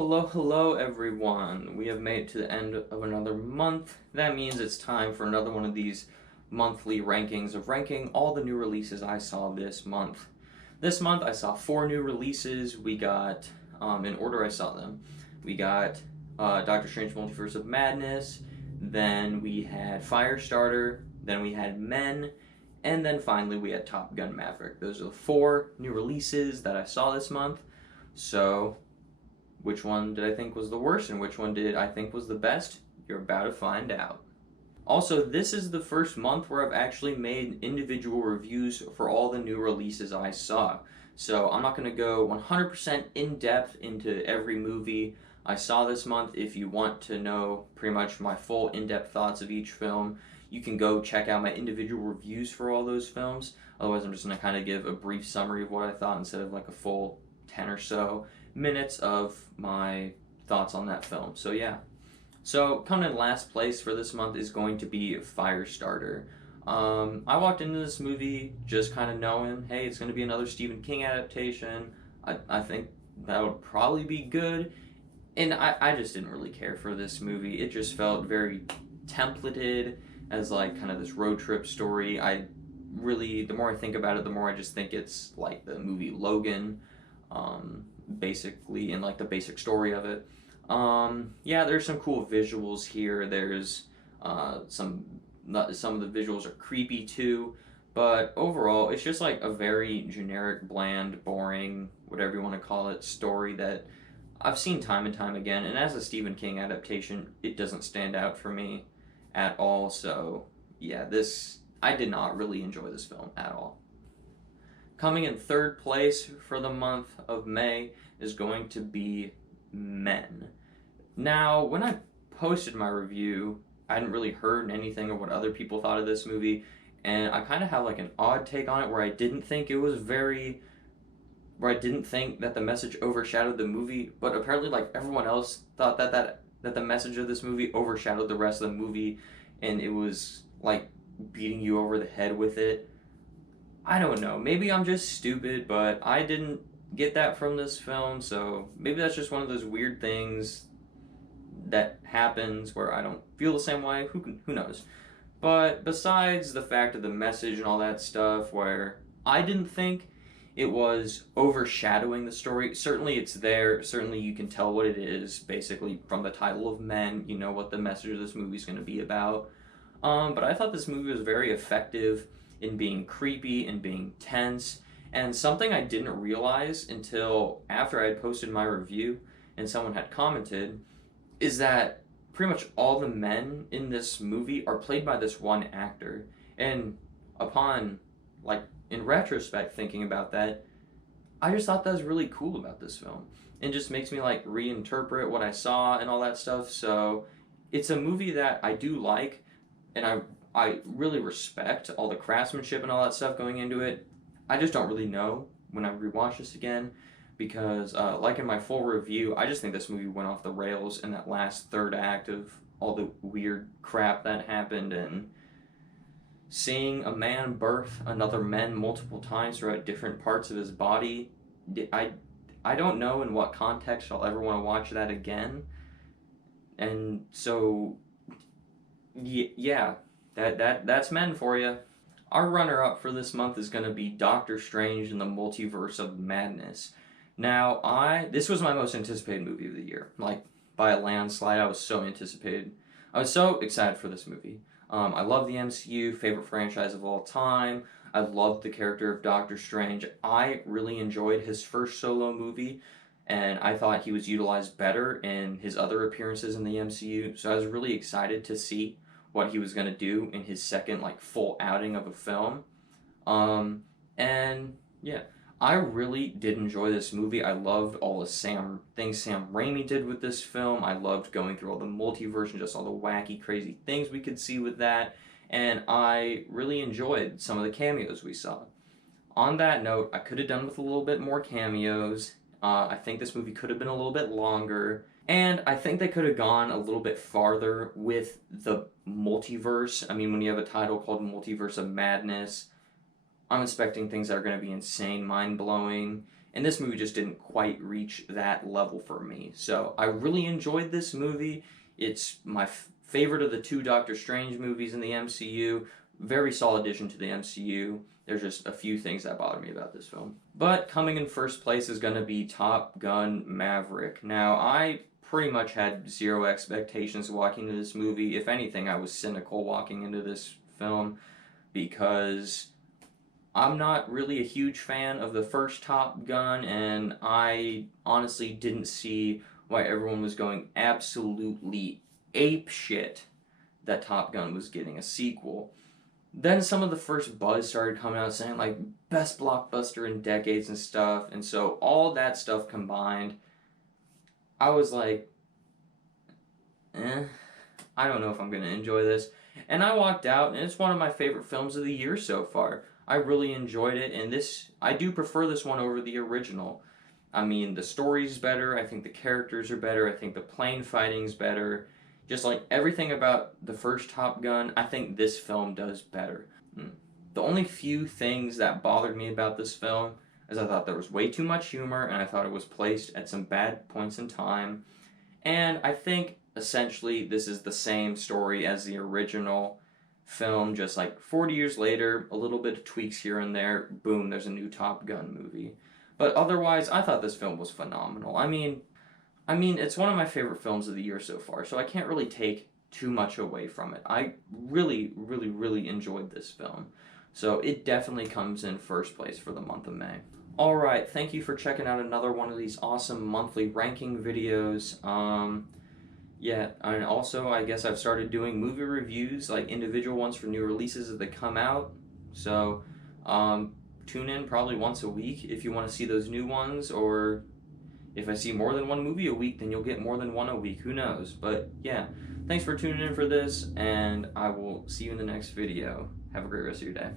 Hello, everyone. We have made it to the end of another month. That means it's time for another one of these monthly rankings of ranking all the new releases I saw this month. This month, I saw 4 new releases. We got, in order I saw them, we got Doctor Strange Multiverse of Madness, then we had Firestarter, then we had Men, and then finally we had Top Gun Maverick. Those are the 4 new releases that I saw this month. So, which one did I think was the worst and which one did I think was the best? You're about to find out. Also, this is the first month where I've actually made individual reviews for all the new releases I saw. So I'm not going to go 100% in depth into every movie I saw this month. If you want to know pretty much my full in-depth thoughts of each film, you can go check out my individual reviews for all those films. Otherwise, I'm just going to kind of give a brief summary of what I thought instead of like a full 10 or so minutes of my thoughts on that film. So yeah. So coming in last place for this month is going to be Firestarter. I walked into this movie just kind of knowing, hey, it's going to be another Stephen King adaptation. I think that would probably be good. And I just didn't really care for this movie. It just felt very templated as like kind of this road trip story. The more I think about it, the more I just think it's like the movie Logan. Basically in like the basic story of it. Yeah, there's some cool visuals here. There's some of the visuals are creepy too, but overall it's just like a very generic, bland, boring, whatever you want to call it, story that I've seen time and time again. And as a Stephen King adaptation, it doesn't stand out for me at all. So yeah, I did not really enjoy this film at all. Coming in third place for the month of May is going to be Men. Now, when I posted my review, I hadn't really heard anything of what other people thought of this movie, and I kind of have like an odd take on it where I didn't think that the message overshadowed the movie, but apparently like everyone else thought that the message of this movie overshadowed the rest of the movie, and it was like beating you over the head with it. I don't know. Maybe I'm just stupid, but I didn't get that from this film, so maybe that's just one of those weird things that happens where I don't feel the same way. Who knows? But besides the fact of the message and all that stuff, where I didn't think it was overshadowing the story, certainly it's there. Certainly you can tell what it is, basically, from the title of Men. You know what the message of this movie is going to be about. But I thought this movie was very effective in being creepy and being tense. And something I didn't realize until after I had posted my review and someone had commented is that pretty much all the men in this movie are played by this one actor. And upon, like, in retrospect, thinking about that, I just thought that was really cool about this film. It just makes me, like, reinterpret what I saw and all that stuff. So it's a movie that I do like, and I really respect all the craftsmanship and all that stuff going into it. I just don't really know when I rewatch this again because, like in my full review, I just think this movie went off the rails in that last third act of all the weird crap that happened, and seeing a man birth another man multiple times throughout different parts of his body, I don't know in what context I'll ever want to watch that again. And so, yeah. That's Men for you. Our runner-up for this month is going to be Doctor Strange in the Multiverse of Madness. Now, this was my most anticipated movie of the year. Like, by a landslide, I was so anticipated. I was so excited for this movie. I love the MCU, favorite franchise of all time. I loved the character of Doctor Strange. I really enjoyed his first solo movie, and I thought he was utilized better in his other appearances in the MCU, so I was really excited to see what he was going to do in his second like full outing of a film. And yeah, I really did enjoy this movie. I loved all the things Sam Raimi did with this film. I loved going through all the multiverse and just all the wacky, crazy things we could see with that. And I really enjoyed some of the cameos we saw. On that note, I could have done with a little bit more cameos. I think this movie could have been a little bit longer. And I think they could have gone a little bit farther with the multiverse. I mean, when you have a title called Multiverse of Madness, I'm expecting things that are going to be insane, mind-blowing, and this movie just didn't quite reach that level for me. So I really enjoyed this movie. It's my favorite of the two Doctor Strange movies in the MCU. Very solid addition to the MCU. There's just a few things that bother me about this film. But coming in first place is going to be Top Gun Maverick. Now, I pretty much had zero expectations walking into this movie. If anything, I was cynical walking into this film because I'm not really a huge fan of the first Top Gun, and I honestly didn't see why everyone was going absolutely ape shit that Top Gun was getting a sequel. Then some of the first buzz started coming out saying like best blockbuster in decades and stuff, and so all that stuff combined, I was like, I don't know if I'm gonna enjoy this. And I walked out, and it's one of my favorite films of the year so far. I really enjoyed it, and I do prefer this one over the original. I mean, the story's better, I think the characters are better, I think the plane fighting's better. Just like everything about the first Top Gun, I think this film does better. The only few things that bothered me about this film is I thought there was way too much humor, and I thought it was placed at some bad points in time. And I think essentially this is the same story as the original film, just like 40 years later, a little bit of tweaks here and there, boom, there's a new Top Gun movie. But otherwise, I thought this film was phenomenal. I mean, it's one of my favorite films of the year so far, so I can't really take too much away from it. I really, really, really enjoyed this film. So it definitely comes in first place for the month of May. Alright, thank you for checking out another one of these awesome monthly ranking videos. Yeah, and also I guess I've started doing movie reviews, like individual ones for new releases as they come out. So tune in probably once a week if you want to see those new ones, or if I see more than one movie a week, then you'll get more than one a week. Who knows? But yeah, thanks for tuning in for this, and I will see you in the next video. Have a great rest of your day.